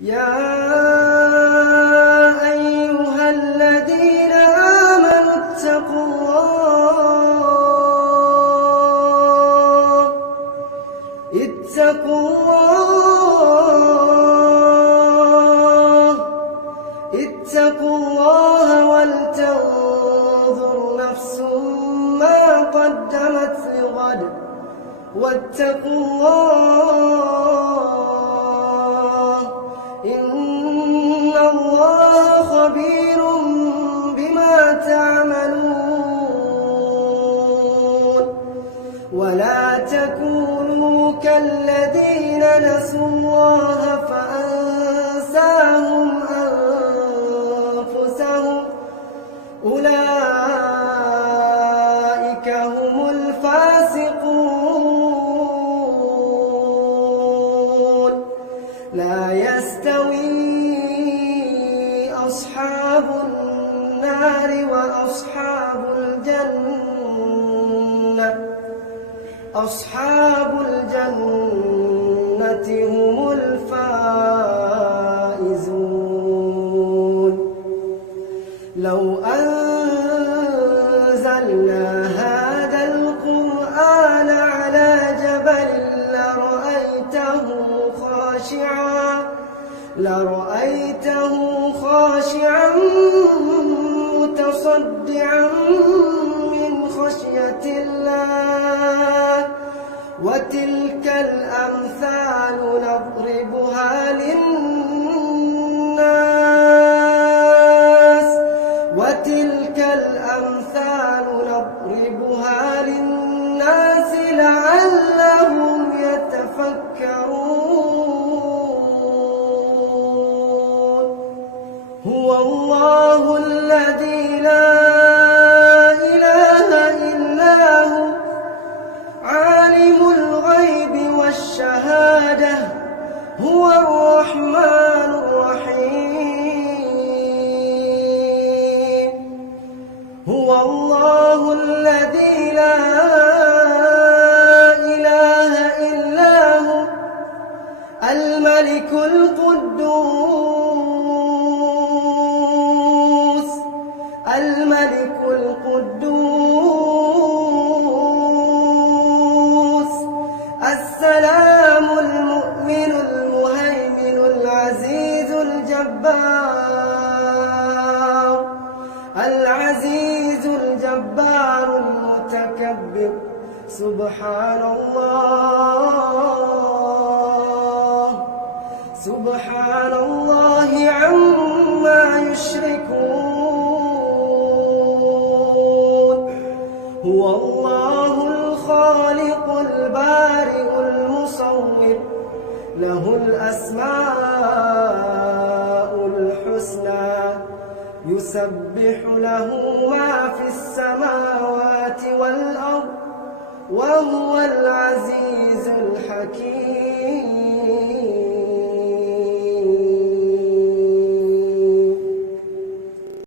يا أيها الذين آمنوا اتقوا الله ولتنظر نفس ما قدمت لغد واتقوا الله إن الله خبير بما تعملون ولا تكونوا كالذين نسوا الله فأنساهم أنفسهم أولئك هم الفاسقون لا يستوي أصحاب النار وأصحاب الجنة أصحاب الجنة هم الفائزون لو أنزلنا هذا القرآن على جبل لرأيته خاشعا متصدعا من خشية الله وتلك الأمثال نضربها للناس لعلهم يتفكرون هو الله الذي لا إله إلا هو عالم الغيب والشهادة هو الرحمن الرحيم هو الله الذي لا إله إلا هو الملك القدوس السلام المؤمن المهيمن العزيز الجبار المتكبر سبحان الله عما يشركون هو الله الخالق البارئ المصور له الأسماء الحسنى يسبح له ما في السماوات والأرض وهو العزيز الحكيم.